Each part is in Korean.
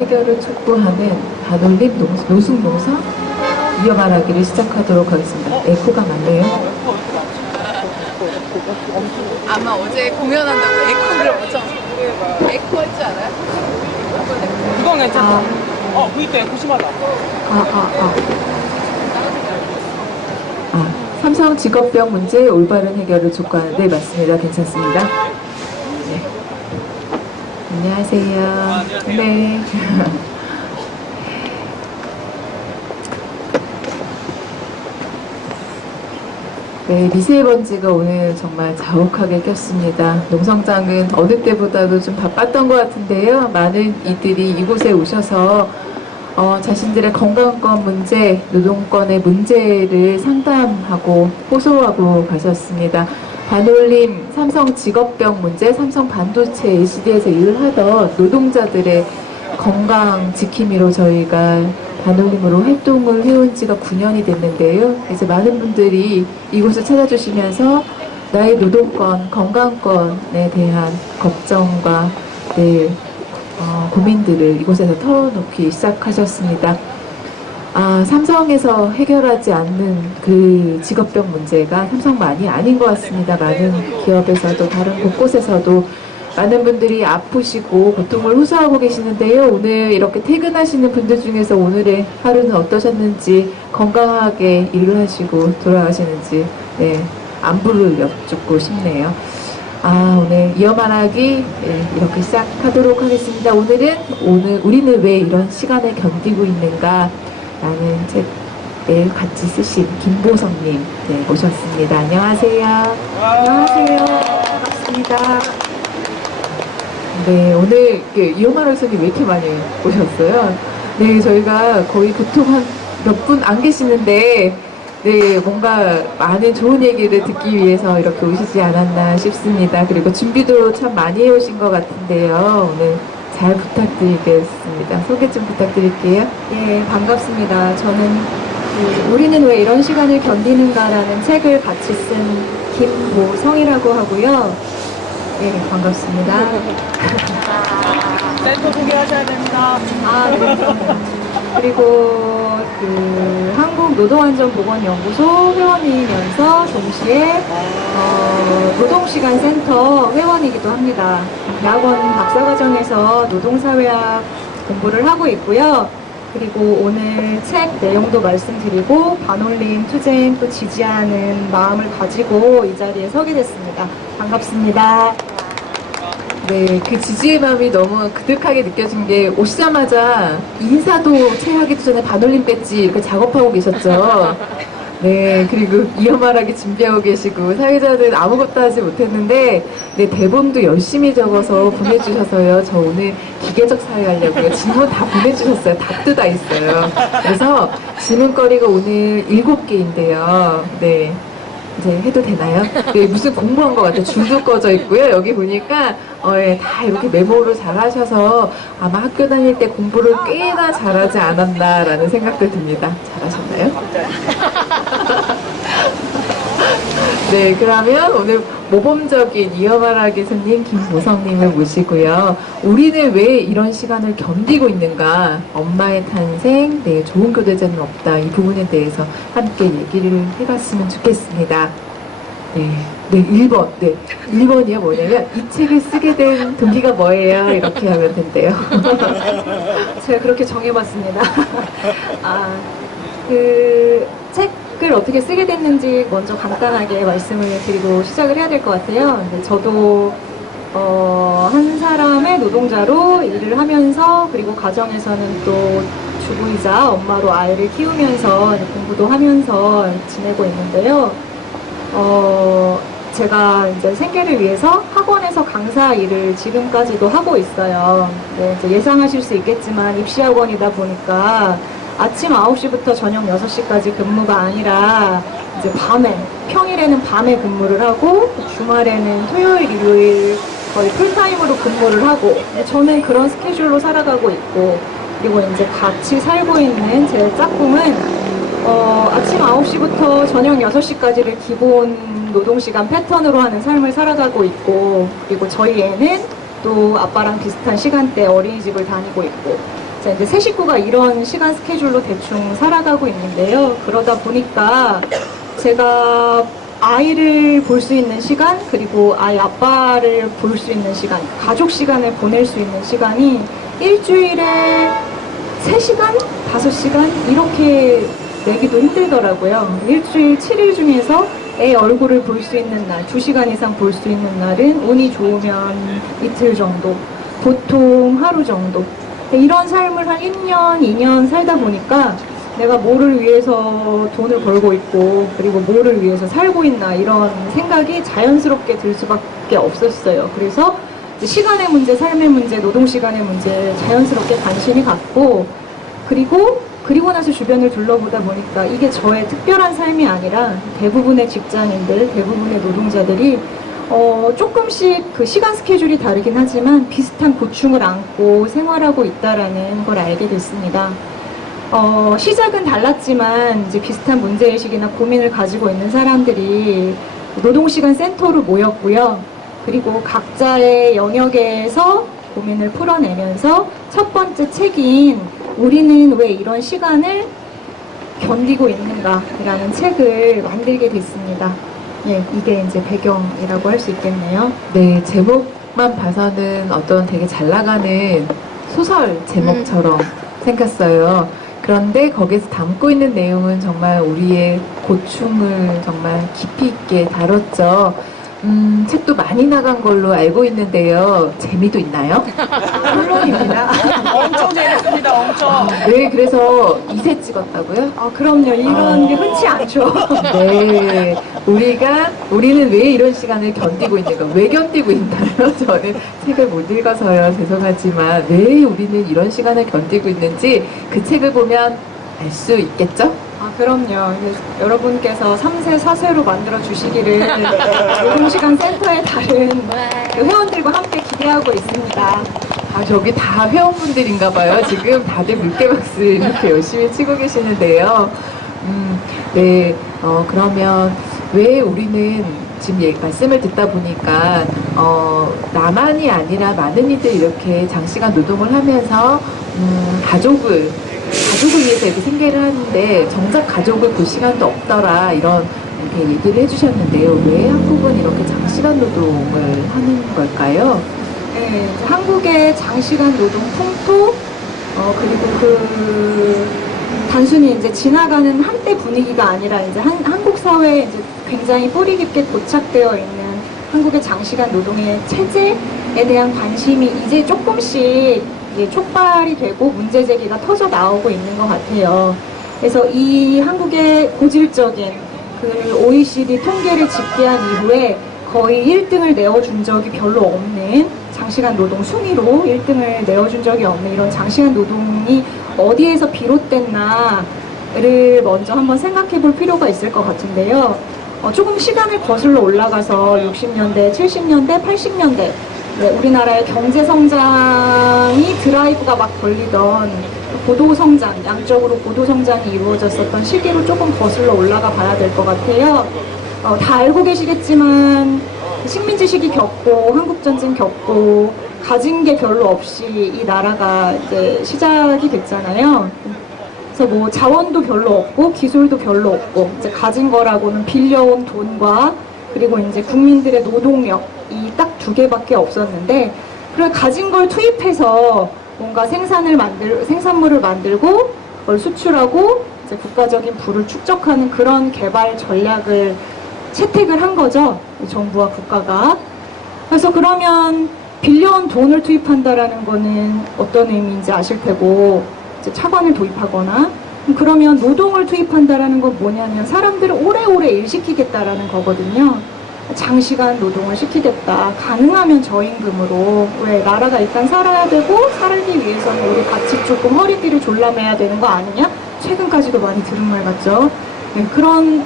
해결을 촉구하는 반올림 노숙농사 이어 말하기를 시작하도록 하겠습니다. 에코가 맞네요. 아마 어제 공연한다고 에코를 엄청 에코 할 줄 알아요? 그건 괜찮아. 그니까 에코 심하다. 삼성 직업병 문제 올바른 해결을 촉구하는 네 맞습니다. 괜찮습니다. 네. 안녕하세요. 네. 네, 미세먼지가 오늘 정말 자욱하게 꼈습니다. 농성장은 어느 때보다도 좀 바빴던 것 같은데요. 많은 이들이 이곳에 오셔서 자신들의 건강권 문제, 노동권의 문제를 상담하고 호소하고 가셨습니다. 반올림, 삼성 직업병 문제, 삼성 반도체 LCD에서 일을 하던 노동자들의 건강 지킴이로 저희가 반올림으로 활동을 해온 지가 9년이 됐는데요. 이제 많은 분들이 이곳을 찾아주시면서 나의 노동권, 건강권에 대한 걱정과 고민들을 이곳에서 털어놓기 시작하셨습니다. 삼성에서 해결하지 않는 그 직업병 문제가 삼성만이 아닌 것 같습니다. 많은 기업에서도 다른 곳곳에서도 많은 분들이 아프시고 고통을 호소하고 계시는데요. 오늘 이렇게 퇴근하시는 분들 중에서 오늘의 하루는 어떠셨는지, 건강하게 일을 하시고 돌아가시는지 안부를 여쭙고 싶네요. 오늘 이어 말하기 이렇게 시작하도록 하겠습니다. 오늘 우리는 왜 이런 시간을 견디고 있는가 라는 책을 같이 쓰신 김보성님 모셨습니다. 안녕하세요. 안녕하세요. 반갑습니다. 네, 오늘 이어 말하기 선생님 왜 이렇게 많이 오셨어요? 네, 저희가 거의 보통 한 몇 분 안 계시는데 뭔가 많은 좋은 얘기를 듣기 위해서 이렇게 오시지 않았나 싶습니다. 그리고 준비도 참 많이 해오신 것 같은데요. 오늘 잘 부탁드리겠습니다. 소개 좀 부탁드릴게요. 예, 반갑습니다. 저는 우리는 왜 이런 시간을 견디는가라는 책을 같이 쓴 김보성이라고 하고요. 예, 반갑습니다. 센터 소개하셔야 됩니다. 네. 그리고 한국노동안전보건연구소 회원이면서 동시에 노동시간센터 회원이기도 합니다. 대학원 박사과정에서 노동사회학 공부를 하고 있고요. 그리고 오늘 책 내용도 말씀드리고 반올림 투쟁 또 지지하는 마음을 가지고 이 자리에 서게 됐습니다. 반갑습니다. 네, 그 지지의 마음이 너무 그득하게 느껴진 게 오시자마자 인사도 체하기도 전에 반올림 배지 이렇게 작업하고 계셨죠. 네, 그리고 이어 말하기 준비하고 계시고 사회자들은 아무것도 하지 못했는데 대본도 열심히 적어서 보내주셔서요. 저 오늘 기계적 사회 하려고요. 질문 다 보내주셨어요. 답도 다 있어요. 그래서 질문거리가 오늘 7개인데요. 네. 이제 해도 되나요? 네, 무슨 공부한 것 같아요. 줄도 꺼져 있고요. 여기 보니까 다 이렇게 메모를 잘 하셔서 아마 학교 다닐 때 공부를 꽤나 잘하지 않았나라는 생각도 듭니다. 잘하셨나요? 네, 그러면 오늘 모범적인 이어 말하기 손님 김보성님을 모시고요. 우리는 왜 이런 시간을 견디고 있는가? 엄마의 탄생, 좋은 교대자는 없다. 이 부분에 대해서 함께 얘기를 해봤으면 좋겠습니다. 네, 1번. 1번이요 뭐냐면 이 책을 쓰게 된 동기가 뭐예요? 이렇게 하면 된대요. 제가 그렇게 정해봤습니다. 책을 어떻게 쓰게 됐는지 먼저 간단하게 말씀을 드리고 시작을 해야 될 것 같아요. 근데 저도 한 사람의 노동자로 일을 하면서 그리고 가정에서는 또 주부이자 엄마로 아이를 키우면서 공부도 하면서 지내고 있는데요. 제가 이제 생계를 위해서 학원에서 강사 일을 지금까지도 하고 있어요. 이제 예상하실 수 있겠지만 입시학원이다 보니까 아침 9시부터 저녁 6시까지 근무가 아니라 이제 평일에는 밤에 근무를 하고 주말에는 토요일, 일요일 거의 풀타임으로 근무를 하고 저는 그런 스케줄로 살아가고 있고 그리고 이제 같이 살고 있는 제 짝꿍은 아침 9시부터 저녁 6시까지를 기본 노동시간 패턴으로 하는 삶을 살아가고 있고 그리고 저희 애는 또 아빠랑 비슷한 시간대 어린이집을 다니고 있고 자, 이제 세 식구가 이런 시간 스케줄로 대충 살아가고 있는데요. 그러다 보니까 제가 아이를 볼 수 있는 시간, 그리고 아이 아빠를 볼 수 있는 시간, 가족 시간을 보낼 수 있는 시간이 일주일에 3시간, 5시간 이렇게 내기도 힘들더라고요. 일주일 7일 중에서 애 얼굴을 볼 수 있는 날, 2시간 이상 볼 수 있는 날은 운이 좋으면 이틀 정도, 보통 하루 정도. 이런 삶을 한 1년, 2년 살다 보니까 내가 뭐를 위해서 돈을 벌고 있고, 그리고 뭐를 위해서 살고 있나, 이런 생각이 자연스럽게 들 수밖에 없었어요. 그래서 시간의 문제, 삶의 문제, 노동 시간의 문제 자연스럽게 관심이 갔고, 그리고 나서 주변을 둘러보다 보니까 이게 저의 특별한 삶이 아니라 대부분의 직장인들, 대부분의 노동자들이 조금씩 그 시간 스케줄이 다르긴 하지만 비슷한 고충을 안고 생활하고 있다라는 걸 알게 됐습니다. 시작은 달랐지만 이제 비슷한 문제의식이나 고민을 가지고 있는 사람들이 노동시간 센터로 모였고요. 그리고 각자의 영역에서 고민을 풀어내면서 첫 번째 책인 우리는 왜 이런 시간을 견디고 있는가라는 책을 만들게 됐습니다. 예, 이게 이제 배경이라고 할 수 있겠네요. 네, 제목만 봐서는 어떤 되게 잘 나가는 소설 제목처럼 생겼어요. 그런데 거기서 담고 있는 내용은 정말 우리의 고충을 정말 깊이 있게 다뤘죠. 책도 많이 나간 걸로 알고 있는데요. 재미도 있나요? 물론입니다. 엄청 재밌습니다, 엄청. 네, 그래서 2세 찍었다고요? 그럼요. 이런 게 흔치 않죠. 네, 우리는 왜 이런 시간을 견디고 있는가? 왜 견디고 있나요? 저는 책을 못 읽어서요. 죄송하지만 왜 우리는 이런 시간을 견디고 있는지 그 책을 보면 알 수 있겠죠? 그럼요. 여러분께서 3세, 4세로 만들어 주시기를 노동시간 센터에 다른 그 회원들과 함께 기대하고 있습니다. 저기 다 회원분들인가 봐요. 지금 다들 물개박스 이렇게 열심히 치고 계시는데요. 네, 그러면 왜 우리는 지금 말씀을 듣다 보니까 나만이 아니라 많은 이들이 이렇게 장시간 노동을 하면서 가족을 위해서 이렇게 생계를 하는데 정작 가족을 볼 시간도 없더라, 이런 이렇게 얘기를 해주셨는데요. 왜 한국은 이렇게 장시간 노동을 하는 걸까요? 네, 한국의 장시간 노동 풍토, 그리고 단순히 이제 지나가는 한때 분위기가 아니라 이제 한국 사회에 이제 굉장히 뿌리 깊게 고착되어 있는 한국의 장시간 노동의 체제에 대한 관심이 이제 조금씩 촉발이 되고 문제 제기가 터져 나오고 있는 것 같아요. 그래서 이 한국의 고질적인 그 OECD 통계를 집계한 이후에 거의 1등을 내어준 적이 별로 없는, 장시간 노동 순위로 1등을 내어준 적이 없는 이런 장시간 노동이 어디에서 비롯됐나를 먼저 한번 생각해 볼 필요가 있을 것 같은데요. 조금 시간을 거슬러 올라가서 60년대, 70년대, 80년대 우리나라의 경제 성장이 드라이브가 막 걸리던 고도성장, 양적으로 고도성장이 이루어졌었던 시기로 조금 거슬러 올라가 봐야 될 것 같아요. 다 알고 계시겠지만 식민지 시기 겪고 한국전쟁 겪고 가진 게 별로 없이 이 나라가 이제 시작이 됐잖아요. 그래서 뭐 자원도 별로 없고 기술도 별로 없고 이제 가진 거라고는 빌려온 돈과 그리고 이제 국민들의 노동력, 이 딱 두 개밖에 없었는데, 그걸 가진 걸 투입해서 뭔가 생산물을 만들고 그걸 수출하고 이제 국가적인 부를 축적하는 그런 개발 전략을 채택을 한 거죠, 정부와 국가가. 그래서 그러면 빌려온 돈을 투입한다라는 거는 어떤 의미인지 아실 테고, 이제 차관을 도입하거나, 그러면 노동을 투입한다라는 건 뭐냐면 사람들을 오래오래 일시키겠다라는 거거든요. 장시간 노동을 시키겠다. 가능하면 저임금으로. 왜? 나라가 일단 살아야 되고 살기 위해서는 우리 같이 조금 허리띠를 졸라매야 되는 거 아니냐? 최근까지도 많이 들은 말 같죠? 네, 그런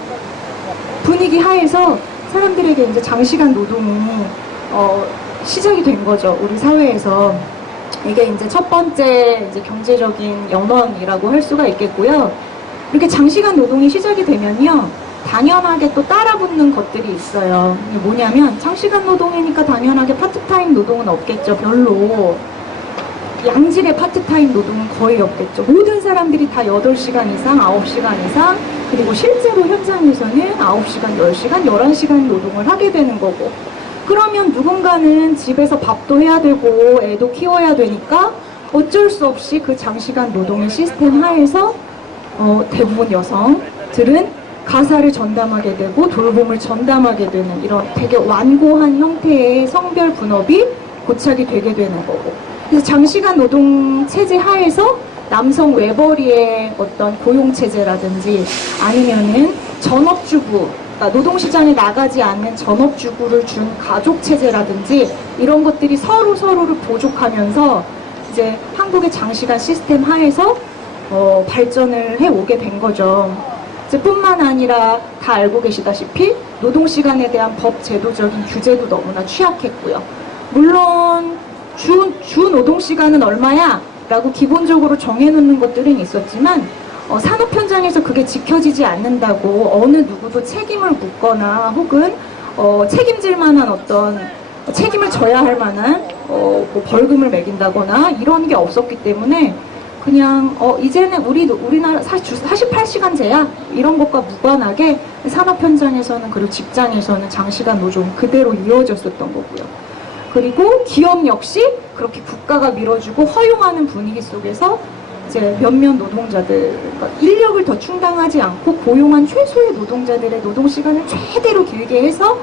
분위기 하에서 사람들에게 이제 장시간 노동이 시작이 된 거죠. 우리 사회에서. 이게 이제 첫 번째 이제 경제적인 연원이라고 할 수가 있겠고요. 이렇게 장시간 노동이 시작이 되면요, 당연하게 또 따라붙는 것들이 있어요. 이게 뭐냐면 장시간 노동이니까 당연하게 파트타임 노동은 없겠죠. 별로. 양질의 파트타임 노동은 거의 없겠죠. 모든 사람들이 다 8시간 이상, 9시간 이상, 그리고 실제로 현장에서는 9시간, 10시간, 11시간 노동을 하게 되는 거고. 그러면 누군가는 집에서 밥도 해야 되고 애도 키워야 되니까 어쩔 수 없이 그 장시간 노동의 시스템 하에서 대부분 여성들은 가사를 전담하게 되고 돌봄을 전담하게 되는 이런 되게 완고한 형태의 성별 분업이 고착이 되게 되는 거고. 그래서 장시간 노동 체제 하에서 남성 외벌이의 어떤 고용 체제라든지 아니면은 전업주부, 그러니까 노동시장에 나가지 않는 전업주부를 준 가족 체제라든지 이런 것들이 서로를 보족하면서 이제 한국의 장시간 시스템 하에서 발전을 해오게 된 거죠. 이제 뿐만 아니라 다 알고 계시다시피 노동시간에 대한 법 제도적인 규제도 너무나 취약했고요. 물론 주 노동시간은 얼마야? 라고 기본적으로 정해놓는 것들은 있었지만 산업 현장에서 그게 지켜지지 않는다고 어느 누구도 책임을 묻거나 혹은 책임질 만한 어떤 책임을 져야 할 만한 뭐 벌금을 매긴다거나 이런 게 없었기 때문에 그냥 이제는 우리나라 48시간제야 이런 것과 무관하게 산업 현장에서는 그리고 직장에서는 장시간 노동 그대로 이어졌었던 거고요. 그리고 기업 역시 그렇게 국가가 밀어주고 허용하는 분위기 속에서 이제 몇몇 노동자들, 그러니까 인력을 더 충당하지 않고 고용한 최소의 노동자들의 노동시간을 최대로 길게 해서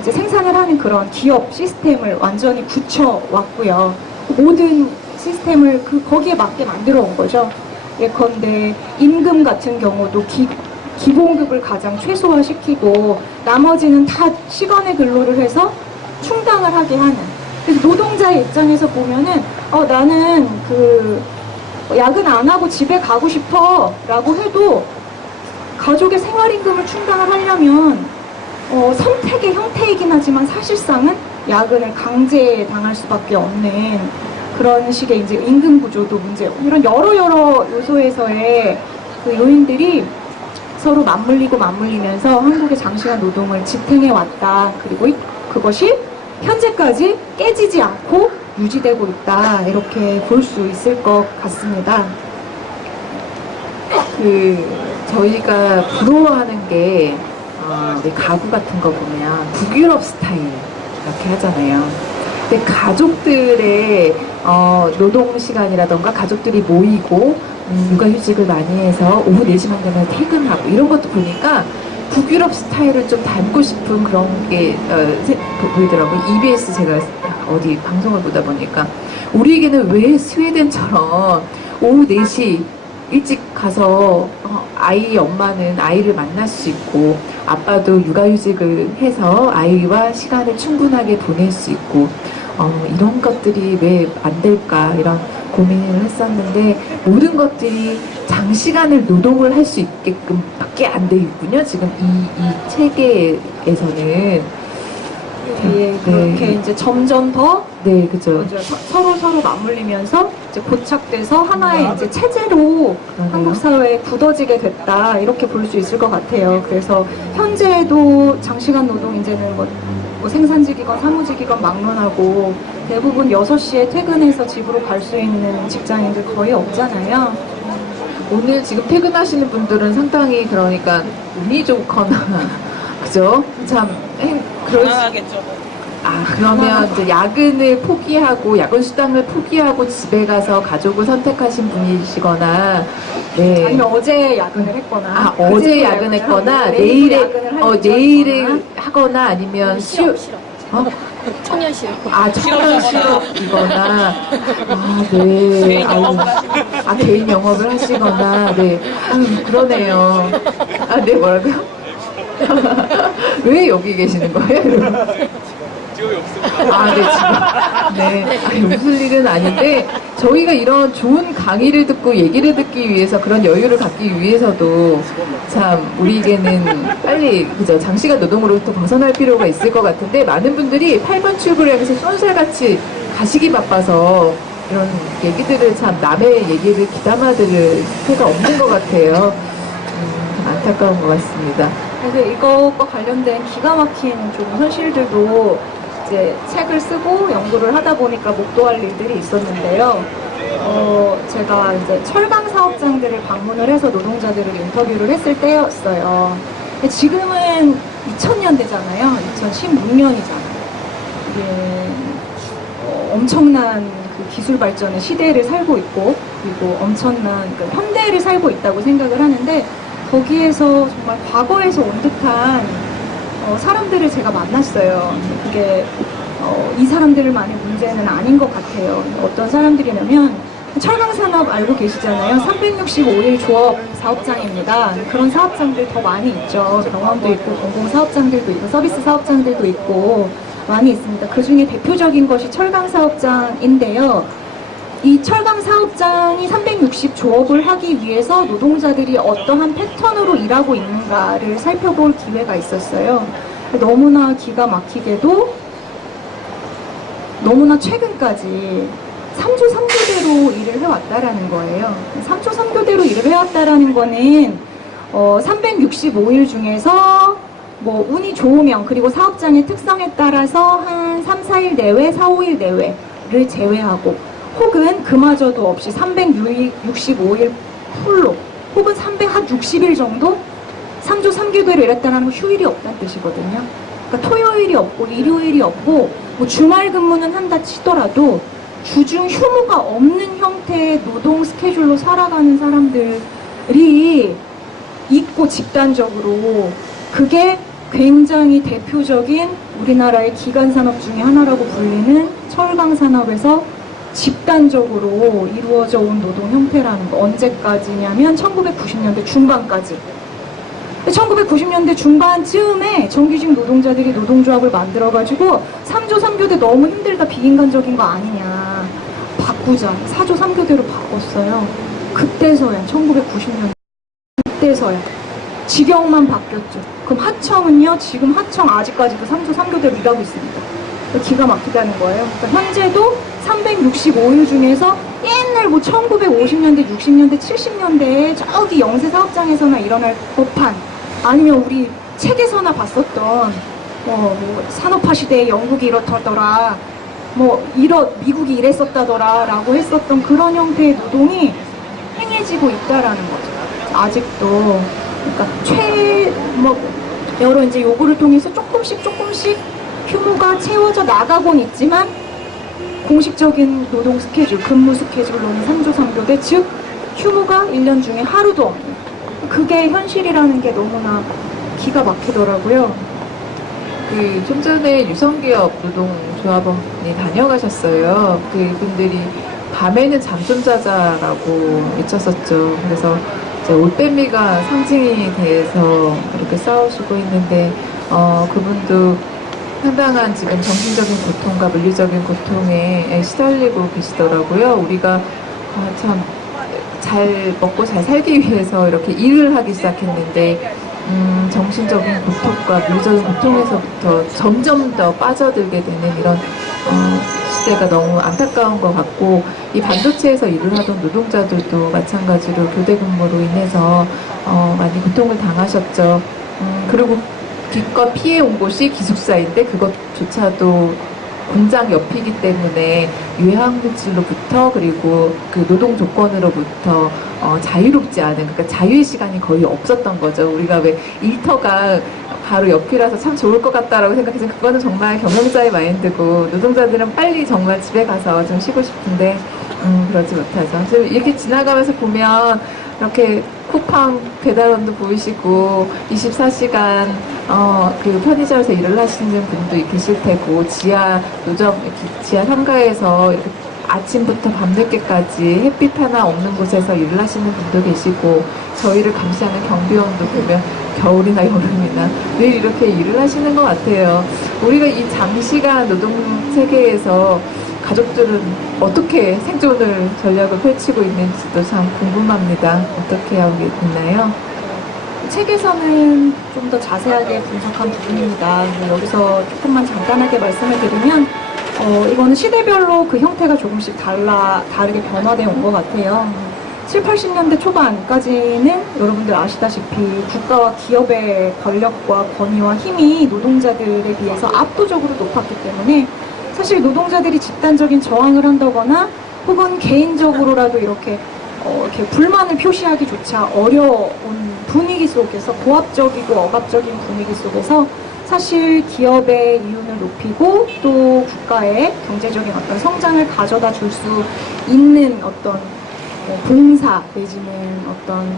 이제 생산을 하는 그런 기업 시스템을 완전히 굳혀왔고요. 모든 시스템을 거기에 맞게 만들어 온 거죠. 예컨대 임금 같은 경우도 기본급을 가장 최소화시키고 나머지는 다 시간의 근로를 해서 충당을 하게 하는. 그래서 노동자의 입장에서 보면은 나는 야근 안 하고 집에 가고 싶어 라고 해도 가족의 생활임금을 충당을 하려면 선택의 형태이긴 하지만 사실상은 야근을 강제당할 수밖에 없는 그런 식의 이제 임금 구조도 문제고 이런 여러 요소에서의 그 요인들이 서로 맞물리면서 한국의 장시간 노동을 지탱해 왔다. 그리고 그것이 현재까지 깨지지 않고 유지되고 있다. 이렇게 볼 수 있을 것 같습니다. 저희가 부러워하는 게 우리 가구 같은 거 보면 북유럽 스타일 이렇게 하잖아요. 근데 가족들의 노동 시간이라던가 가족들이 모이고 육아휴직을 많이 해서 오후 4시만 되면 퇴근하고 이런 것도 보니까 북유럽 스타일을 좀 닮고 싶은 그런 게 보이더라고요. EBS 제가 어디 방송을 보다 보니까 우리에게는 왜 스웨덴처럼 오후 4시 일찍 가서 아이 엄마는 아이를 만날 수 있고 아빠도 육아휴직을 해서 아이와 시간을 충분하게 보낼 수 있고 이런 것들이 왜 안 될까 이런 고민을 했었는데 모든 것들이 장시간을 노동을 할 수 있게끔 밖에 안 돼 있군요. 지금 이 체계에서는. 예, 그렇게 이제 점점 더 네, 그죠. 서로 맞물리면서 이제 고착돼서 하나의 이제 체제로 한국 사회에 굳어지게 됐다 이렇게 볼 수 있을 것 같아요. 그래서 현재도 장시간 노동 이제는 뭐 생산직이건 사무직이건 막론하고 대부분 6시에 퇴근해서 집으로 갈 수 있는 직장인들 거의 없잖아요. 오늘 지금 퇴근하시는 분들은 상당히 그러니까 운이 좋거나 그죠? 참 가난하겠죠. 그러면 이제 야근을 포기하고 야근 수당을 포기하고 집에 가서 가족을 선택하신 분이시거나 네. 아니면 어제 야근을 했거나 어제 야근했거나 내일에 하거나 아니면 싫어. 청년 싫어. 청년 실업이거나 네. 개인 영업을 하시거나 네. 그러네요. 네, 뭐라고요? 왜 여기 계시는 거예요? 직업이 없습니다. 네, 지금. 네. 웃을 일은 아닌데, 저희가 이런 좋은 강의를 듣고 얘기를 듣기 위해서 그런 여유를 갖기 위해서도 참, 우리에게는 빨리, 그죠? 장시간 노동으로부터 벗어날 필요가 있을 것 같은데, 많은 분들이 8번 출구를 향해서 쏜살같이 가시기 바빠서 이런 얘기들을 참, 남의 얘기를 귀담아 들을 필요가 없는 것 같아요. 참 안타까운 것 같습니다. 그래서 이것과 관련된 기가 막힌 좀 현실들도 이제 이제 책을 쓰고 연구를 하다 보니까 목도할 일들이 있었는데요. 제가 이제 철강 사업장들을 방문을 해서 노동자들을 인터뷰를 했을 때였어요. 지금은 2000년대잖아요. 2016년이잖아요. 이게 엄청난 그 기술 발전의 시대를 살고 있고, 그리고 엄청난 그 현대를 살고 있다고 생각을 하는데, 거기에서 정말 과거에서 온 듯한 사람들을 제가 만났어요. 그게 이 사람들만의 문제는 아닌 것 같아요. 어떤 사람들이냐면 철강산업 알고 계시잖아요. 365일 조업 사업장입니다. 그런 사업장들 더 많이 있죠. 병원도 있고 공공사업장들도 있고 서비스 사업장들도 있고 많이 있습니다. 그 중에 대표적인 것이 철강사업장인데요. 이 철강사업장이 360 조업을 하기 위해서 노동자들이 어떠한 패턴으로 일하고 있는가를 살펴볼 기회가 있었어요. 너무나 기가 막히게도 너무나 최근까지 3조 3교대로 일을 해왔다라는 거예요. 3조 3교대로 일을 해왔다라는 거는 365일 중에서 뭐 운이 좋으면, 그리고 사업장의 특성에 따라서 한 3, 4일 내외, 4, 5일 내외를 제외하고, 혹은 그마저도 없이 365일 풀로, 혹은 360일 정도 3조 3교대로 일했다는 건 휴일이 없다는 뜻이거든요. 그러니까 토요일이 없고 일요일이 없고 뭐 주말 근무는 한다 치더라도 주중 휴무가 없는 형태의 노동 스케줄로 살아가는 사람들이 있고, 집단적으로 그게 굉장히 대표적인 우리나라의 기간산업 중에 하나라고 불리는 철강산업에서 집단적으로 이루어져 온 노동 형태라는 거. 언제까지냐면 1990년대 중반까지. 1990년대 중반쯤에 정규직 노동자들이 노동조합을 만들어가지고 3조 3교대 너무 힘들다, 비인간적인 거 아니냐, 바꾸자, 4조 3교대로 바꿨어요. 그때서야, 1990년대 그때서야 직영만 바뀌었죠. 그럼 하청은요, 지금 하청 아직까지도 3조 3교대로 일하고 있습니다. 기가 막히다는 거예요. 그러니까 현재도 365일 중에서 옛날 뭐 1950년대, 60년대, 70년대에 저기 영세 사업장에서나 일어날 법한, 아니면 우리 책에서나 봤었던 뭐 산업화 시대에 영국이 이렇다더라, 미국이 이랬었다더라 라고 했었던 그런 형태의 노동이 행해지고 있다라는 거죠. 아직도. 그러니까 여러 이제 요구를 통해서 조금씩 휴무가 채워져 나가곤 있지만, 공식적인 노동 스케줄, 근무 스케줄로는 3조 3교대, 즉 휴무가 1년 중에 하루도 없는, 그게 현실이라는 게 너무나 기가 막히더라고요. 좀 전에 유성기업 노동조합원이 다녀가셨어요. 그분들이 밤에는 잠 좀 자자라고 외쳤었죠. 그래서 이제 올빼미가 상징이 돼서 이렇게 싸우시고 있는데, 그분도 상당한 지금 정신적인 고통과 물리적인 고통에 시달리고 계시더라고요. 우리가 참 잘 먹고 잘 살기 위해서 이렇게 일을 하기 시작했는데, 정신적인 고통과 물리적인 고통에서부터 점점 더 빠져들게 되는 이런 시대가 너무 안타까운 것 같고, 이 반도체에서 일을 하던 노동자들도 마찬가지로 교대 근무로 인해서 많이 고통을 당하셨죠. 그리고 기껏 피해 온 곳이 기숙사인데 그것조차도 공장 옆이기 때문에 유해화물질로부터, 그리고 그 노동 조건으로부터 자유롭지 않은, 그러니까 자유의 시간이 거의 없었던 거죠. 우리가 왜 일터가 바로 옆이라서 참 좋을 것 같다라고 생각해서, 그거는 정말 경영자의 마인드고, 노동자들은 빨리 정말 집에 가서 좀 쉬고 싶은데 그러지 못하죠. 지금 이렇게 지나가면서 보면 이렇게 쿠팡 배달원도 보이시고, 24시간 그 편의점에서 일을 하시는 분도 계실 테고, 지하 노점, 지하 상가에서 이렇게 아침부터 밤늦게까지 햇빛 하나 없는 곳에서 일을 하시는 분도 계시고, 저희를 감시하는 경비원도 보면 겨울이나 여름이나 늘 이렇게 일을 하시는 것 같아요. 우리가 이 장시간 노동 세계에서 가족들은 어떻게 생존을 전략을 펼치고 있는지도 참 궁금합니다. 어떻게 하고 있나요? 책에서는 좀 더 자세하게 분석한 부분입니다. 여기서 조금만 간단하게 말씀을 드리면, 이거는 시대별로 그 형태가 조금씩 다르게 변화되어 온 것 같아요. 7, 80년대 초반까지는 여러분들 아시다시피 국가와 기업의 권력과 권위와 힘이 노동자들에 비해서 압도적으로 높았기 때문에 사실 노동자들이 집단적인 저항을 한다거나 혹은 개인적으로라도 이렇게 불만을 표시하기조차 어려운 분위기 속에서 고압적이고 억압적인 분위기 속에서 사실 기업의 이윤을 높이고 또 국가의 경제적인 어떤 성장을 가져다 줄 수 있는 어떤 봉사 내지는 어떤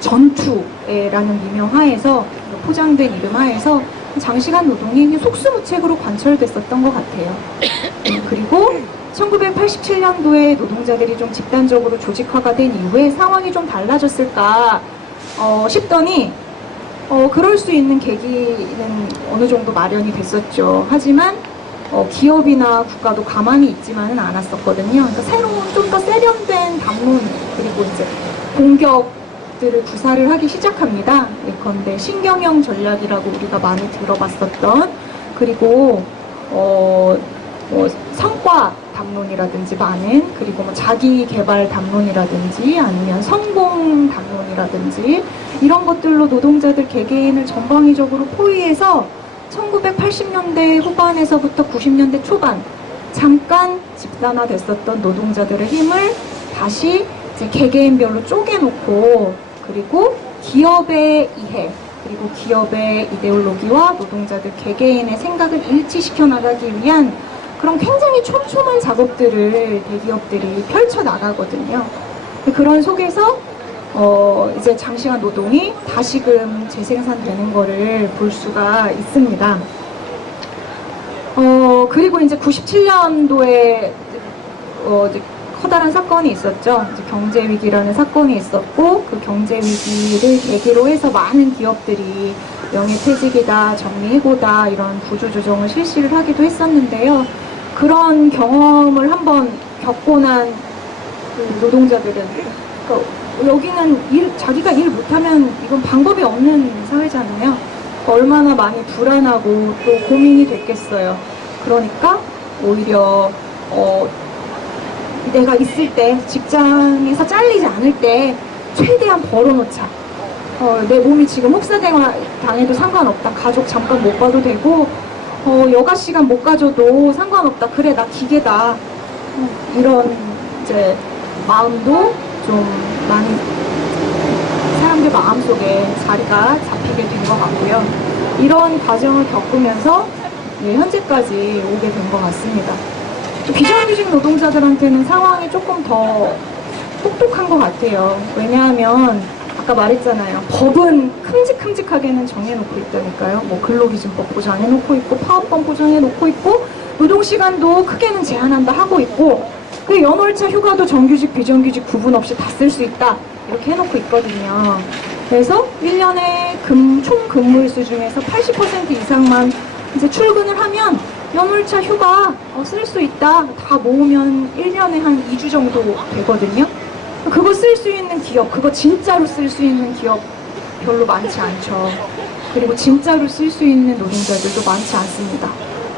전투라는 미명 하에서 포장된 이름 하에서 장시간 노동이 속수무책으로 관철됐었던 것 같아요. 그리고 1987년도에 노동자들이 좀 집단적으로 조직화가 된 이후에 상황이 좀 달라졌을까 싶더니 그럴 수 있는 계기는 어느 정도 마련이 됐었죠. 하지만 기업이나 국가도 가만히 있지만은 않았었거든요. 그러니까 새로운 좀 더 세련된 담론 그리고 이제 공격들을 구사를 하기 시작합니다. 예컨대 신경영 전략이라고 우리가 많이 들어봤었던 그리고 성과 담론이라든지 많은 그리고 자기 개발 담론이라든지 아니면 성공 담론이라든지 이런 것들로 노동자들 개개인을 전방위적으로 포위해서 1980년대 후반에서부터 90년대 초반 잠깐 집단화됐었던 노동자들의 힘을 다시 이제 개개인별로 쪼개놓고 그리고 기업의 이해 그리고 기업의 이데올로기와 노동자들 개개인의 생각을 일치시켜 나가기 위한 그런 굉장히 촘촘한 작업들을 대기업들이 펼쳐 나가거든요. 그런 속에서 이제 장시간 노동이 다시금 재생산되는 거를 볼 수가 있습니다. 그리고 이제 97년도에 이제 커다란 사건이 있었죠. 이제 경제위기라는 사건이 있었고 그 경제위기를 계기로 해서 많은 기업들이 명예퇴직이다, 정리해고다 이런 구조조정을 실시를 하기도 했었는데요. 그런 경험을 한번 겪고 난 그 노동자들은 여기는 자기가 일 못하면 이건 방법이 없는 사회잖아요. 얼마나 많이 불안하고 또 고민이 됐겠어요. 그러니까 오히려 내가 있을 때 직장에서 잘리지 않을 때 최대한 벌어놓자. 내 몸이 지금 혹사대가 당해도 상관없다. 가족 잠깐 못 봐도 되고 여가 시간 못 가져도 상관없다. 그래 나 기계다. 이런 이제 마음도 좀 많이 사람들 마음속에 자리가 잡히게 된 것 같고요. 이런 과정을 겪으면서 현재까지 오게 된 것 같습니다. 비정규직 노동자들한테는 상황이 조금 더 똑똑한 것 같아요. 왜냐하면 아까 말했잖아요. 법은 큼직큼직하게는 정해놓고 있다니까요. 뭐 근로기준법 보장해놓고 있고 파업법 보장해놓고 있고 노동시간도 크게는 제한한다 하고 있고 그 연월차 휴가도 정규직 비정규직 구분 없이 다 쓸 수 있다 이렇게 해놓고 있거든요. 그래서 1년에 총 근무일수 중에서 80% 이상만 이제 출근을 하면 연월차 휴가 쓸 수 있다. 다 모으면 1년에 한 2주 정도 되거든요. 그거 쓸 수 있는 기업, 그거 진짜로 쓸 수 있는 기업 별로 많지 않죠. 그리고 진짜로 쓸 수 있는 노동자들도 많지 않습니다.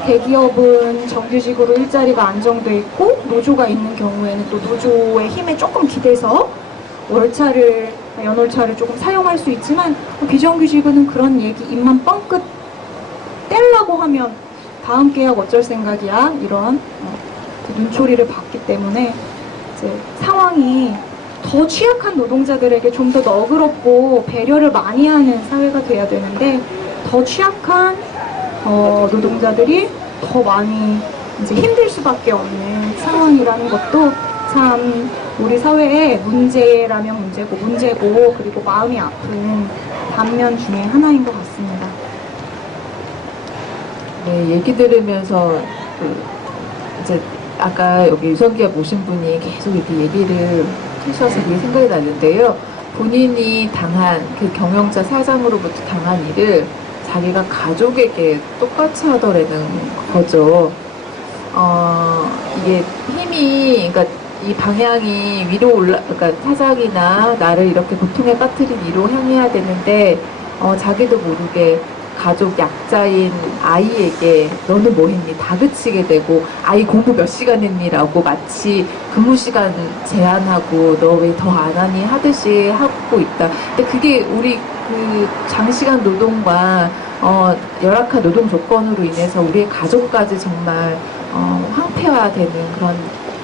대기업은 정규직으로 일자리가 안정돼 있고 노조가 있는 경우에는 또 노조의 힘에 조금 기대서 연월차를 조금 사용할 수 있지만 비정규직은 그런 얘기 입만 뻥끗 떼려고 하면 다음 계약 어쩔 생각이야 이런 눈초리를 받기 때문에 이제 상황이 더 취약한 노동자들에게 좀 더 너그럽고 배려를 많이 하는 사회가 돼야 되는데 더 취약한 노동자들이 더 많이 이제 힘들 수밖에 없는 상황이라는 것도 참 우리 사회의 문제라면 문제고 그리고 마음이 아픈 단면 중에 하나인 것 같습니다. 네, 얘기 들으면서 이제 아까 여기 유성기업 모신 분이 계속 이렇게 얘기를 해주셔서 그게 생각이 났는데요. 본인이 당한 그 경영자 사장으로부터 당한 일을 자기가 가족에게 똑같이 하더라는 거죠. 이게 힘이, 그러니까 이 방향이 그러니까 사장이나 나를 이렇게 고통에 빠뜨린 위로 향해야 되는데, 자기도 모르게 가족 약자인 아이에게 너는 뭐 했니? 다그치게 되고 아이 공부 몇 시간 했니라고 마치 근무 시간 제한하고 너 왜 더 안 하니 하듯이 하고 있다. 근데 그게 우리 그 장시간 노동과 열악한 노동 조건으로 인해서 우리의 가족까지 정말 황폐화되는 그런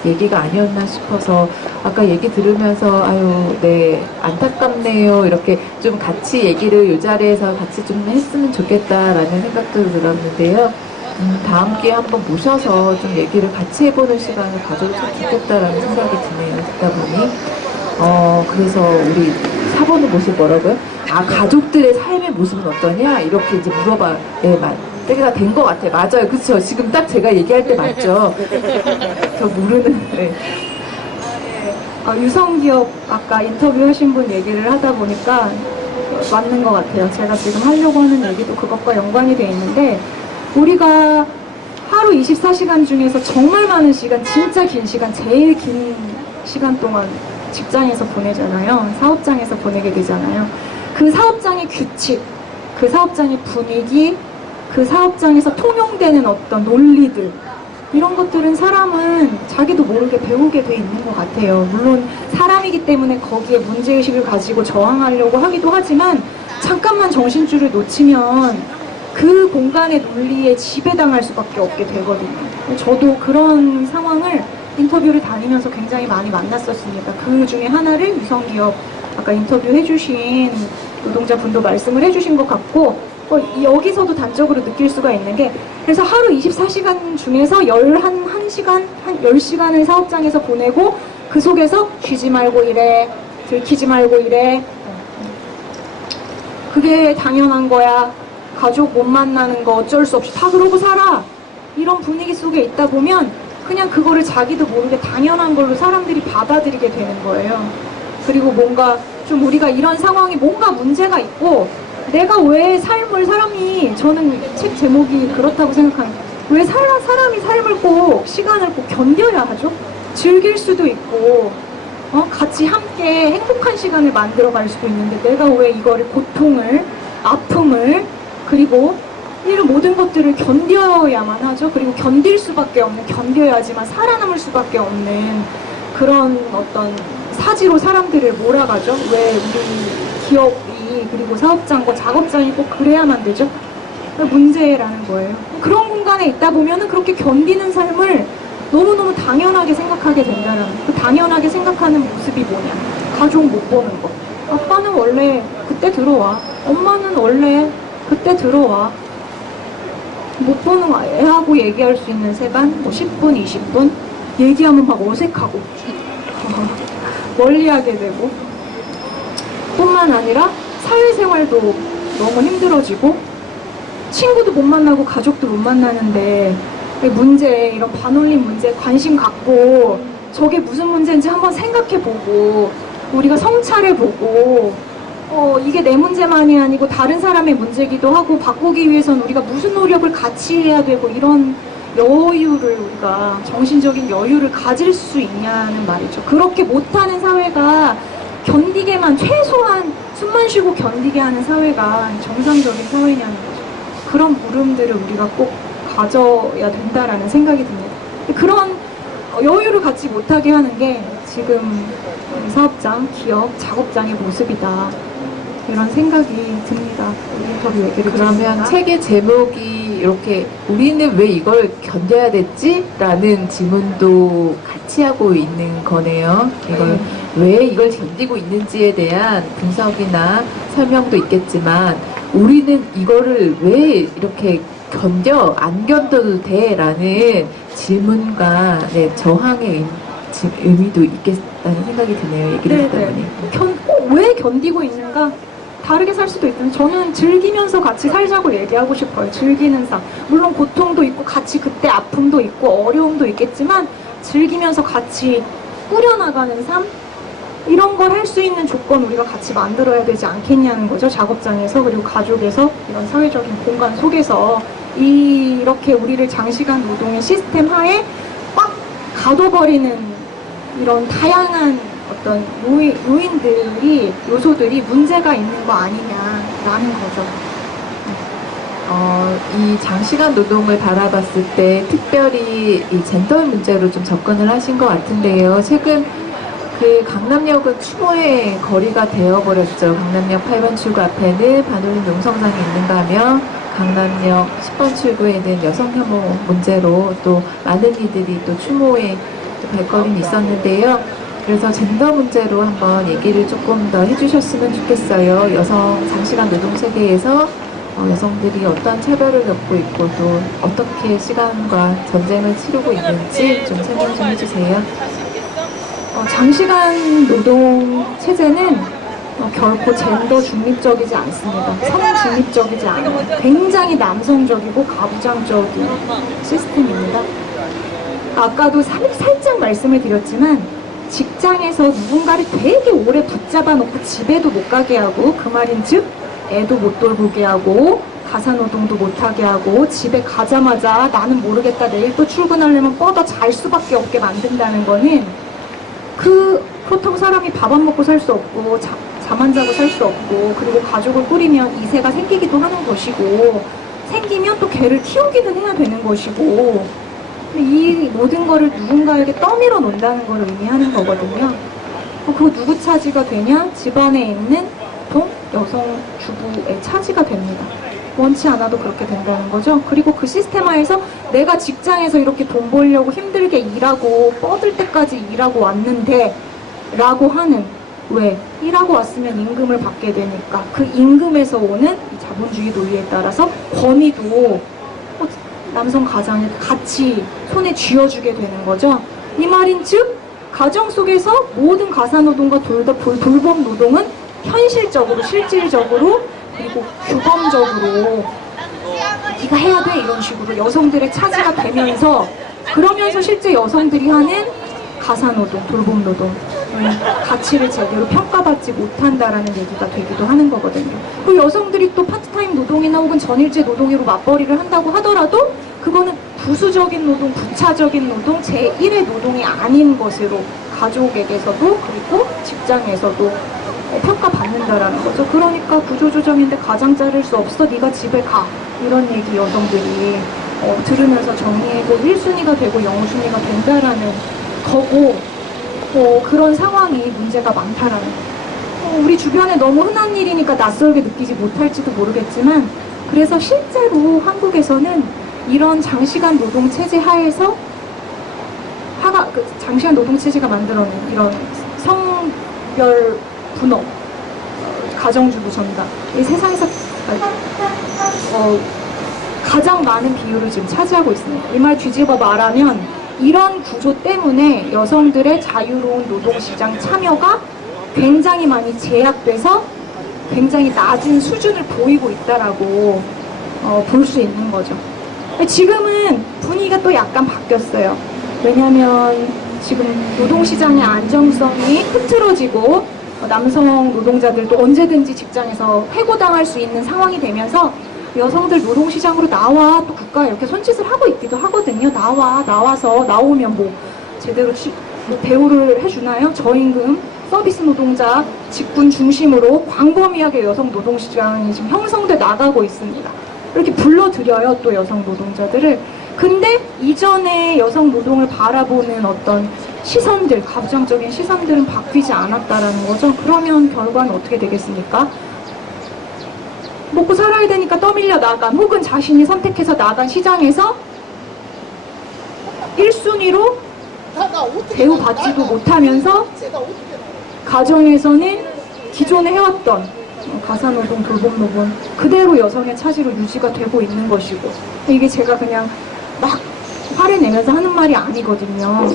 얘기가 아니었나 싶어서 아까 얘기 들으면서 아유 네 안타깝네요 이렇게 좀 같이 얘기를 이 자리에서 같이 좀 했으면 좋겠다라는 생각도 들었는데요. 다음 기회에 한번 모셔서 좀 얘기를 같이 해보는 시간을 가져줬으면 좋겠다라는 생각이 드네요. 듣다 보니 그래서 우리 4번의 모습 뭐라고요? 아 가족들의 삶의 모습은 어떠냐 이렇게 이제 물어봐 네 때가 된 것 같아요. 맞아요. 그쵸? 지금 딱 제가 얘기할 때 맞죠? 저 모르는, 네. 유성기업 아까 인터뷰하신 분 얘기를 하다 보니까 맞는 것 같아요. 제가 지금 하려고 하는 얘기도 그것과 연관이 돼 있는데 우리가 하루 24시간 중에서 정말 많은 시간, 진짜 긴 시간, 제일 긴 시간 동안 직장에서 보내잖아요. 사업장에서 보내게 되잖아요. 그 사업장의 규칙, 그 사업장의 분위기, 그 사업장에서 통용되는 어떤 논리들 이런 것들은 사람은 자기도 모르게 배우게 돼 있는 것 같아요. 물론 사람이기 때문에 거기에 문제의식을 가지고 저항하려고 하기도 하지만 잠깐만 정신줄을 놓치면 그 공간의 논리에 지배당할 수밖에 없게 되거든요. 저도 그런 상황을 인터뷰를 다니면서 굉장히 많이 만났었습니다. 그 중에 하나를 유성기업 아까 인터뷰 해주신 노동자분도 말씀을 해주신 것 같고 여기서도 단적으로 느낄 수가 있는 게 그래서 하루 24시간 중에서 11시간, 한 10시간을 사업장에서 보내고 그 속에서 쉬지 말고 일해, 들키지 말고 일해. 그게 당연한 거야. 가족 못 만나는 거 어쩔 수 없이 다 그러고 살아. 이런 분위기 속에 있다 보면 그냥 그거를 자기도 모르게 당연한 걸로 사람들이 받아들이게 되는 거예요. 그리고 뭔가 좀 우리가 이런 상황이 뭔가 문제가 있고 내가 왜 사람이 저는 책 제목이 그렇다고 생각합니다. 왜 사람이 삶을 꼭 시간을 꼭 견뎌야 하죠? 즐길 수도 있고 같이 함께 행복한 시간을 만들어갈 수도 있는데 내가 왜 이거를 고통을 아픔을 그리고 이런 모든 것들을 견뎌야만 하죠. 그리고 견딜 수밖에 없는 견뎌야지만 살아남을 수밖에 없는 그런 어떤 사지로 사람들을 몰아가죠. 왜 우리 기업이 그리고 사업장과 작업장이 꼭 그래야만 되죠? 문제라는 거예요. 그런 공간에 있다 보면은 그렇게 견디는 삶을 너무너무 당연하게 생각하게 된다는 그 당연하게 생각하는 모습이 뭐냐? 가족 못 보는 거. 아빠는 원래 그때 들어와. 엄마는 원래 그때 들어와. 못 보는 애하고 얘기할 수 있는 시간 뭐 10분, 20분 얘기하면 막 어색하고 멀리하게 되고 뿐만 아니라 사회생활도 너무 힘들어지고 친구도 못 만나고 가족도 못 만나는데 문제 이런 반올림 문제에 관심 갖고 저게 무슨 문제인지 한번 생각해보고 우리가 성찰해보고 이게 내 문제만이 아니고 다른 사람의 문제기도 하고 바꾸기 위해서는 우리가 무슨 노력을 같이 해야 되고 이런 여유를 우리가 정신적인 여유를 가질 수 있냐는 말이죠. 그렇게 못하는 사회가 견디게만 최소한 숨만 쉬고 견디게 하는 사회가 정상적인 사회냐는 거죠. 그런 물음들을 우리가 꼭 가져야 된다라는 생각이 듭니다. 그런 여유를 갖지 못하게 하는 게 지금 사업장, 기업, 작업장의 모습이다. 이런 생각이 듭니다. 인터뷰 얘기를 그러면 들으니까. 책의 제목이 이렇게 우리는 왜 이걸 견뎌야 됐지? 라는 질문도 같이 하고 있는 거네요. 이걸 왜 이걸 견디고 있는지에 대한 분석이나 설명도 있겠지만 우리는 이거를 왜 이렇게 견뎌? 안 견뎌도 돼? 라는 질문과 저항의 의미도 있겠다는 생각이 드네요. 얘기를 듣다 보니. 왜 견디고 있는가? 다르게 살 수도 있는데 저는 즐기면서 같이 살자고 얘기하고 싶어요. 즐기는 삶. 물론 고통도 있고 같이 그때 아픔도 있고 어려움도 있겠지만 즐기면서 같이 꾸려나가는 삶? 이런 걸 할 수 있는 조건 우리가 같이 만들어야 되지 않겠냐는 거죠. 작업장에서 그리고 가족에서 이런 사회적인 공간 속에서 이렇게 우리를 장시간 노동의 시스템 하에 꽉 가둬버리는 이런 다양한 어떤 요소들이 문제가 있는 거 아니냐라는 거죠. 이 장시간 노동을 바라봤을 때 특별히 이 젠더 문제로 좀 접근을 하신 것 같은데요. 최근 그 강남역은 추모의 거리가 되어버렸죠. 강남역 8번 출구 앞에는 반올림 농성장이 있는가 하면 강남역 10번 출구에는 여성 혐오 문제로 또 많은 이들이 또 추모의 발걸음이 있었는데요. 그래서 젠더 문제로 한번 얘기를 조금 더 해주셨으면 좋겠어요. 여성 장시간 노동 체계에서 여성들이 어떠한 차별을 겪고 있고 또 어떻게 시간과 전쟁을 치르고 있는지 좀 설명 좀 해주세요. 장시간 노동 체제는 결코 젠더 중립적이지 않습니다. 성 중립적이지 않아요. 굉장히 남성적이고 가부장적인 시스템입니다. 아까도 살짝 말씀을 드렸지만 직장에서 누군가를 되게 오래 붙잡아 놓고 집에도 못 가게 하고, 그 말인즉 애도 못 돌보게 하고 가사노동도 못하게 하고 집에 가자마자 나는 모르겠다 내일 또 출근하려면 뻗어 잘 수밖에 없게 만든다는 거는, 그렇다고 사람이 밥 안 먹고 살 수 없고 잠 안 자고 살 수 없고, 그리고 가족을 꾸리면 이세가 생기기도 하는 것이고, 생기면 또 걔를 키우기는 해야 되는 것이고, 이 모든 거를 누군가에게 떠밀어 놓는다는 걸 의미하는 거거든요. 그거 누구 차지가 되냐? 집안에 있는 보통 여성 주부의 차지가 됩니다. 원치 않아도 그렇게 된다는 거죠. 그리고 그 시스템화에서 내가 직장에서 이렇게 돈 벌려고 힘들게 일하고 뻗을 때까지 일하고 왔는데 라고 하는, 왜? 일하고 왔으면 임금을 받게 되니까 그 임금에서 오는 이 자본주의 논리에 따라서 권위도 남성 가장에 같이 손에 쥐어주게 되는 거죠. 이 말인즉 가정 속에서 모든 가사노동과 돌봄 노동은 현실적으로, 실질적으로, 그리고 규범적으로 네가 해야 돼 이런 식으로 여성들의 차지가 되면서, 그러면서 실제 여성들이 하는 가사노동, 돌봄노동 가치를 제대로 평가받지 못한다라는 얘기가 되기도 하는 거거든요. 그리고 여성들이 또 파트타임 노동이나 혹은 전일제 노동으로 맞벌이를 한다고 하더라도 그거는 부수적인 노동, 부차적인 노동, 제1의 노동이 아닌 것으로 가족에게서도 그리고 직장에서도 평가받는다라는 거죠. 그러니까 구조조정인데 가장 자를 수 없어, 네가 집에 가, 이런 얘기 여성들이 들으면서 정리해도 1순위가 되고 0순위가 된다라는 거고, 그런 상황이 문제가 많다라는 거. 우리 주변에 너무 흔한 일이니까 낯설게 느끼지 못할지도 모르겠지만, 그래서 실제로 한국에서는 이런 장시간 노동 체제 하에서 장시간 노동 체제가 만들어낸 이런 성별 분업, 가정주부 전담, 이 세상에서 가장 많은 비율을 지금 차지하고 있습니다. 이 말 뒤집어 말하면 이런 구조 때문에 여성들의 자유로운 노동시장 참여가 굉장히 많이 제약돼서 굉장히 낮은 수준을 보이고 있다라고 볼 수 있는 거죠. 지금은 분위기가 또 약간 바뀌었어요. 왜냐하면 지금 노동시장의 안정성이 흐트러지고 남성 노동자들도 언제든지 직장에서 해고당할 수 있는 상황이 되면서 여성들 노동시장으로 나와, 또 국가에 이렇게 손짓을 하고 있기도 하거든요. 나와서 나오면 뭐 제대로 뭐 대우를 해주나요? 저임금, 서비스 노동자, 직군 중심으로 광범위하게 여성 노동시장이 지금 형성돼 나가고 있습니다. 이렇게 불러들여요, 또 여성 노동자들을. 근데 이전에 여성 노동을 바라보는 어떤 시선들, 가부장적인 시선들은 바뀌지 않았다라는 거죠. 그러면 결과는 어떻게 되겠습니까? 먹고 살아야 되니까 떠밀려 나간, 혹은 자신이 선택해서 나간 시장에서 1순위로 대우받지도 못하면서 가정에서는 기존에 해왔던 가사노동, 돌봄노동 그대로 여성의 차지로 유지가 되고 있는 것이고, 이게 제가 그냥 막 화를 내면서 하는 말이 아니거든요.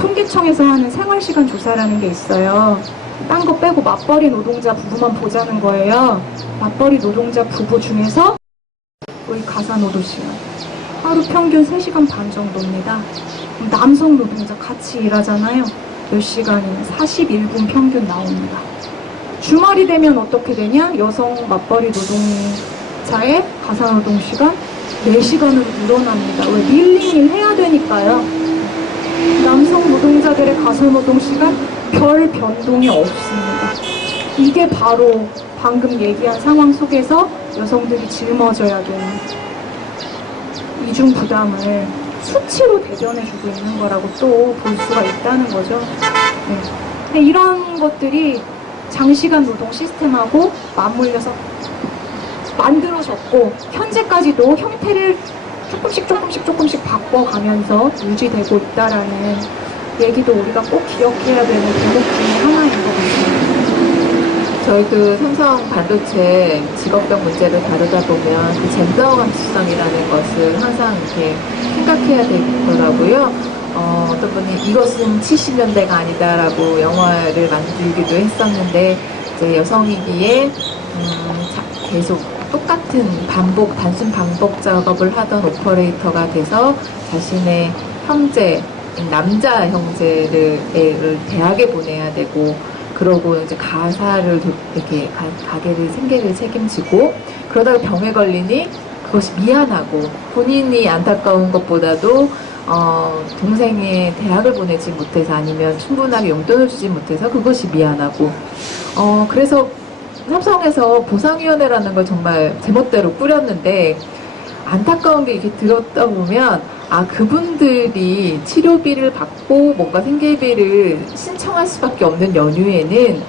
통계청에서 하는 생활시간 조사라는 게 있어요. 딴 거 빼고 맞벌이 노동자 부부만 보자는 거예요. 맞벌이 노동자 부부 중에서 우리 가사노동 시간 하루 평균 3시간 반 정도입니다. 남성 노동자 같이 일하잖아요. 몇 시간이면 41분 평균 나옵니다. 주말이 되면 어떻게 되냐? 여성 맞벌이 노동자의 가사노동 시간 4시간으로 늘어납니다. 왜? 밀린 일 해야 되니까요. 남성 노동자들의 가사노동 시간 별 변동이 없습니다. 이게 바로 방금 얘기한 상황 속에서 여성들이 짊어져야 되는 이중 부담을 수치로 대변해주고 있는 거라고 또 볼 수가 있다는 거죠. 네. 근데 이런 것들이 장시간 노동 시스템하고 맞물려서 만들어졌고 현재까지도 형태를 조금씩 바꿔가면서 유지되고 있다라는 얘기도 우리가 꼭 기억해야 되는 대목 중에 하나인 것 같습니다. 저희 그 삼성 반도체 직업병 문제를 다루다 보면 그 젠더 감수성이라는 것을 항상 이렇게 생각해야 되더라고요. 어떤 분이 이것은 70년대가 아니다라고 영화를 만들기도 했었는데, 이제 여성이기에 계속 똑같은 단순 반복 작업을 하던 오퍼레이터가 돼서 자신의 형제, 남자 형제를 대학에 보내야 되고, 그러고 이제 가사를 이렇게 가게를 생계를 책임지고, 그러다가 병에 걸리니 그것이 미안하고, 본인이 안타까운 것보다도 동생의 대학을 보내지 못해서, 아니면 충분하게 용돈을 주지 못해서 그것이 미안하고, 그래서 삼성에서 보상위원회라는 걸 정말 제멋대로 꾸렸는데, 안타까운 게 이렇게 들었다 보면, 그분들이 치료비를 받고 뭔가 생계비를 신청할 수밖에 없는 연유에는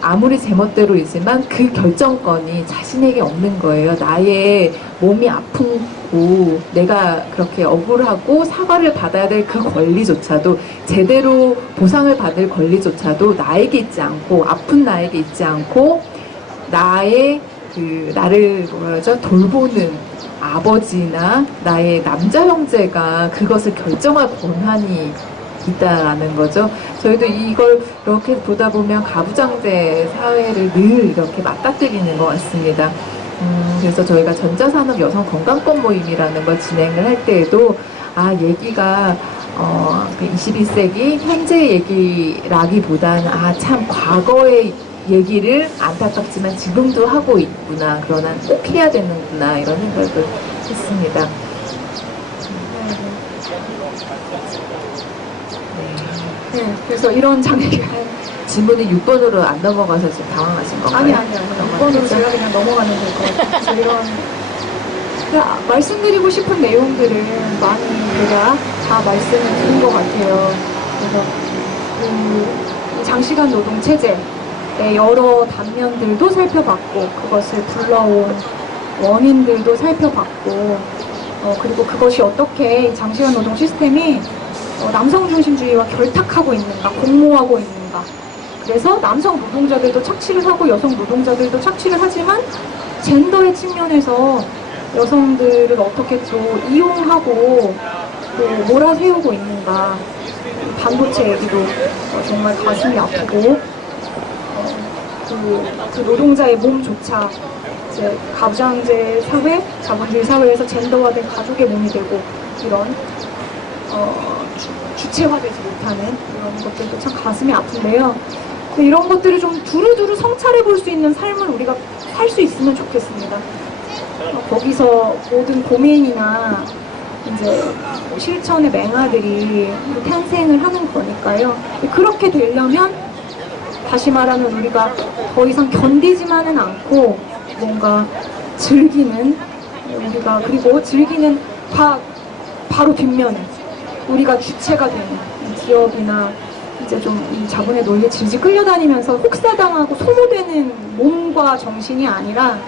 아무리 제멋대로이지만 그 결정권이 자신에게 없는 거예요. 나의 몸이 아프고 내가 그렇게 억울하고 사과를 받아야 될 그 권리조차도, 제대로 보상을 받을 권리조차도 나에게 있지 않고, 아픈 나에게 있지 않고, 나의 나를 돌보는 아버지나 나의 남자 형제가 그것을 결정할 권한이 있다라는 거죠. 저희도 이걸 이렇게 보다 보면 가부장제 사회를 늘 이렇게 맞닥뜨리는 것 같습니다. 그래서 저희가 전자산업 여성 건강권 모임이라는 걸 진행을 할 때에도 얘기가 21세기 현재 얘기라기보다는 참 과거의 얘기를 안타깝지만 지금도 하고 있구나, 그러나 꼭 해야 되는구나, 이런 생각을 했습니다. 네, 그래서 이런 장애가 질문이 6번으로 안 넘어가서 지금 당황하신 건가요? 아니 6번으로 제가 그냥 넘어가면 될 것 같아요. 그래서 이런 말씀드리고 싶은 내용들을 많이 제가 다 말씀을 드린 것 같아요. 그래서 이 장시간 노동 체제의 여러 단면들도 살펴봤고, 그것을 불러온 원인들도 살펴봤고, 그리고 그것이 어떻게 장시간 노동 시스템이 남성 중심주의와 결탁하고 있는가, 공모하고 있는가. 그래서 남성 노동자들도 착취를 하고 여성 노동자들도 착취를 하지만 젠더의 측면에서 여성들을 어떻게 또 이용하고 또 몰아세우고 있는가. 반도체 얘기도 정말 가슴이 아프고, 그 노동자의 몸조차 이제 가부장제 사회, 자본주의 사회에서 젠더화된 가족의 몸이 되고, 이런 주체화되지 못하는 이런 것들도 참 가슴이 아픈데요. 이런 것들을 좀 두루두루 성찰해 볼 수 있는 삶을 우리가 살 수 있으면 좋겠습니다. 거기서 모든 고민이나 이제 실천의 맹아들이 탄생을 하는 거니까요. 그렇게 되려면 다시 말하면 우리가 더 이상 견디지만은 않고 뭔가 즐기는, 우리가 그리고 즐기는 바로 뒷면에 우리가 주체가 되는 기업이나 이제 좀 이 자본의 논리에 질질 끌려다니면서 혹사당하고 소모되는 몸과 정신이 아니라,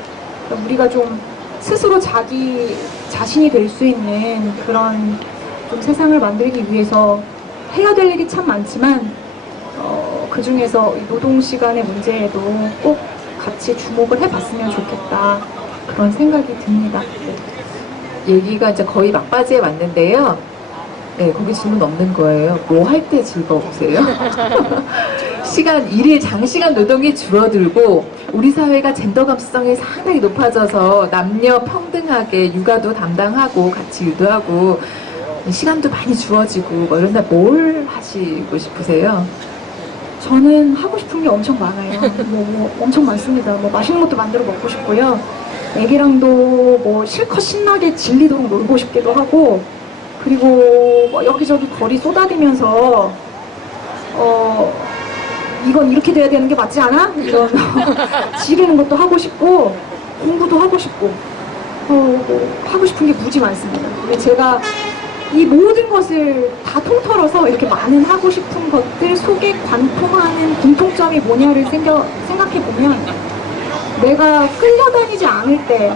우리가 좀 스스로 자신이 될 수 있는 그런 좀 세상을 만들기 위해서 해야 될 일이 참 많지만, 그 중에서 노동시간의 문제에도 꼭 같이 주목을 해봤으면 좋겠다, 그런 생각이 듭니다. 얘기가 이제 거의 막바지에 왔는데요. 네, 거기 질문 없는 거예요. 뭐 할 때 즐거우세요? 장시간 노동이 줄어들고, 우리 사회가 젠더 감수성이 상당히 높아져서 남녀 평등하게 육아도 담당하고 같이 유도하고 시간도 많이 주어지고 뭐 이런 날 뭘 하시고 싶으세요? 저는 하고 싶은 게 엄청 많아요. 뭐 엄청 많습니다. 뭐 맛있는 것도 만들어 먹고 싶고요. 애기랑도 뭐 실컷 신나게 질리도록 놀고 싶기도 하고, 그리고 뭐 여기저기 거리 쏟아대면서 이건 이렇게 돼야 되는 게 맞지 않아? 이런 지르는 것도 하고 싶고, 공부도 하고 싶고 뭐 하고 싶은 게 무지 많습니다. 근데 제가 이 모든 것을 다 통틀어서 이렇게 많은 하고 싶은 것들 속에 관통하는 공통점이 뭐냐를 생각해 보면 내가 끌려다니지 않을 때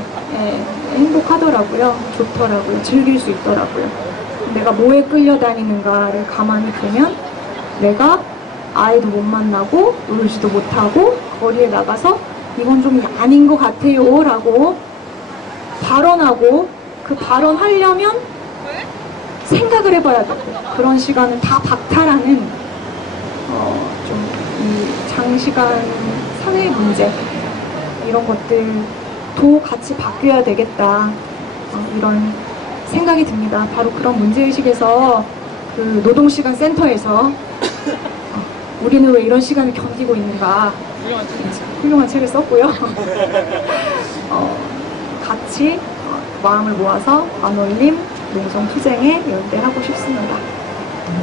행복하더라고요. 좋더라고요. 즐길 수 있더라고요. 내가 뭐에 끌려다니는가를 가만히 보면 내가 아이도 못 만나고 놀지도 못하고 거리에 나가서 이건 좀 아닌 것 같아요 라고 발언하고 그 발언하려면 생각을 해봐야 되고 그런 시간을 다 박탈하는 좀 이 장시간 사회 문제 이런 것들도 같이 바뀌어야 되겠다 이런 생각이 듭니다. 바로 그런 문제의식에서 그 노동시간 센터에서 우리는 왜 이런 시간을 견디고 있는가 훌륭한 책을 썼고요. 같이 마음을 모아서 반올림 농성투쟁에 연대하고 싶습니다.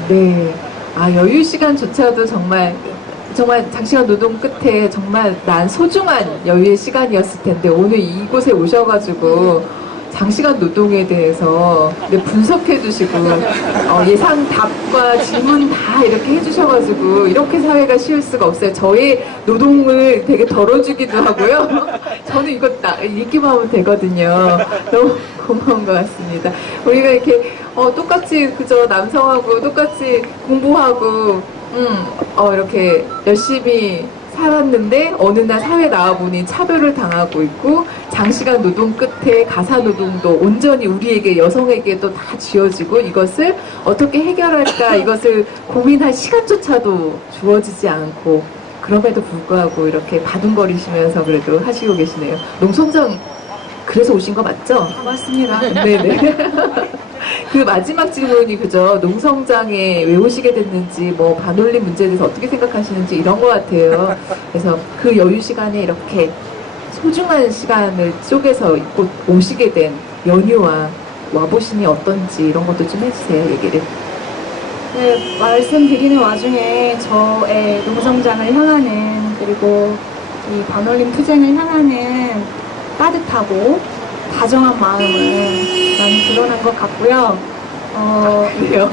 네. 아, 여유 시간조차도 정말 장시간 노동 끝에 정말 난 소중한 여유의 시간이었을 텐데 오늘 이곳에 오셔가지고 장시간 노동에 대해서 분석해 주시고 예상 답과 질문 다 이렇게 해주셔가지고 이렇게 사회가 쉬울 수가 없어요. 저의 노동을 되게 덜어주기도 하고요. 저는 이거 읽기만 하면 되거든요. 너무 고마운 것 같습니다. 우리가 이렇게 똑같이 그저 남성하고 똑같이 공부하고 이렇게 열심히 살았는데 어느 날 사회 나와보니 차별을 당하고 있고 장시간 노동 끝에 가사노동도 온전히 우리에게 여성에게도 다 쥐어지고 이것을 어떻게 해결할까 이것을 고민할 시간조차도 주어지지 않고 그럼에도 불구하고 이렇게 바둥거리시면서 그래도 하시고 계시네요. 농성장 그래서 오신 거 맞죠? 맞습니다. 네네. 그 마지막 질문이 그죠? 농성장에 왜 오시게 됐는지, 뭐 반올림 문제에 대해서 어떻게 생각하시는지 이런 것 같아요. 그래서 그 여유 시간에 이렇게 소중한 시간을 쪼개서 오시게 된 연유와 와보심이 어떤지 이런 것도 좀 해주세요, 얘기를. 네, 말씀드리는 와중에 저의 농성장을 향하는 그리고 이 반올림 투쟁을 향하는 따뜻하고 다정한 마음은 많이 드러난 것 같고요. 그래요?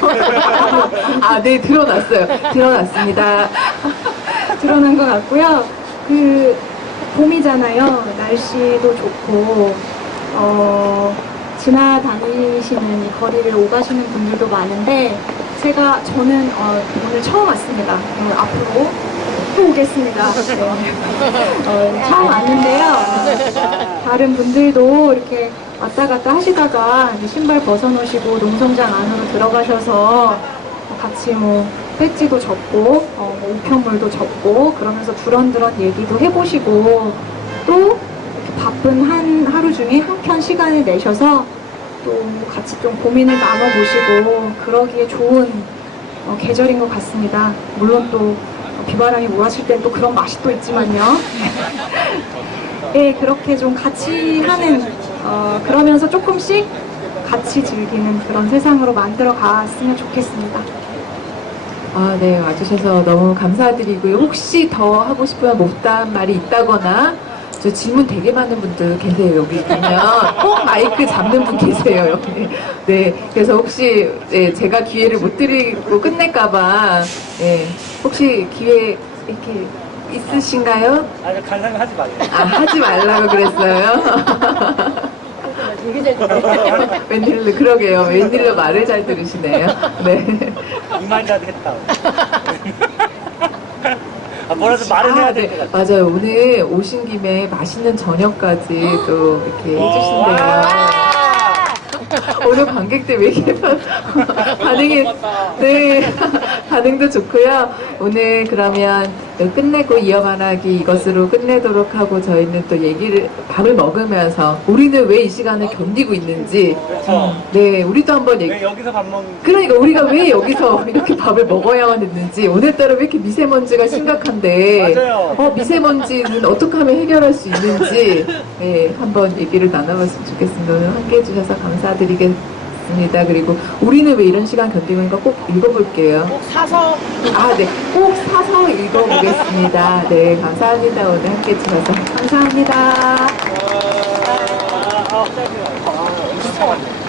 아, 네, 드러났어요. 드러났습니다. 드러난 것 같고요. 그 봄이잖아요. 날씨도 좋고 지나다니시는 이 거리를 오가시는 분들도 많은데 저는 오늘 처음 왔습니다. 앞으로 또 오겠습니다. 네. 처음 왔는데요. 다른 분들도 이렇게 왔다 갔다 하시다가 이제 신발 벗어놓으시고 농성장 안으로 들어가셔서 같이 뭐 배지도 접고 우편물도 접고 그러면서 두런두런 얘기도 해보시고 또 이렇게 바쁜 한 하루 중에 한편 시간을 내셔서 또 같이 좀 고민을 나눠보시고 그러기에 좋은 계절인 것 같습니다. 물론 또 비바람이 몰아칠 땐 또 그런 맛이 또 있지만요. 네, 그렇게 좀 같이 하는 그러면서 조금씩 같이 즐기는 그런 세상으로 만들어 갔으면 좋겠습니다. 아, 네, 와주셔서 너무 감사드리고요. 혹시 더 하고 싶으면 못다한 말이 있다거나, 저 질문 되게 많은 분들 계세요, 여기 보면. 꼭 마이크 잡는 분 계세요, 여기. 네, 그래서 혹시, 제가 기회를 못 드리고 끝낼까봐, 혹시 기회 이렇게 있으신가요? 아니, 간상을 하지 말래요. 아, 하지 말라고 그랬어요. 웬일로, 그러게요. 웬일로 말을 잘 들으시네요. 네. 이 말이라도 했다. 뭐라도 말은 해야 될 것 같아. 맞아요. 오늘 오신 김에 맛있는 저녁까지 또 이렇게 해주신대요. 오늘 관객들 왜 이렇게 반응이, 네, 반응도 좋고요. 오늘 그러면 끝내고 이어말하기 이것으로 끝내도록 하고 저희는 또 밥을 먹으면서 우리는 왜 이 시간을 견디고 있는지, 그렇죠. 네, 우리도 한번 왜 여기서 밥 먹는 그러니까 우리가 왜 여기서 이렇게 밥을 먹어야만 됐는지 오늘따라 왜 이렇게 미세먼지가 심각한데 맞아요. 미세먼지는 어떻게 하면 해결할 수 있는지 한번 얘기를 나눠봤으면 좋겠습니다. 오늘 함께 해주셔서 감사드리겠습니다. 그리고 우리는 왜 이런 시간 견디고 있는가 꼭 읽어볼게요. 꼭 사서 네, 꼭 사서 읽어보겠습니다. 네, 감사합니다. 오늘 함께 해주셔서 감사합니다. 아, 엄청 참았네.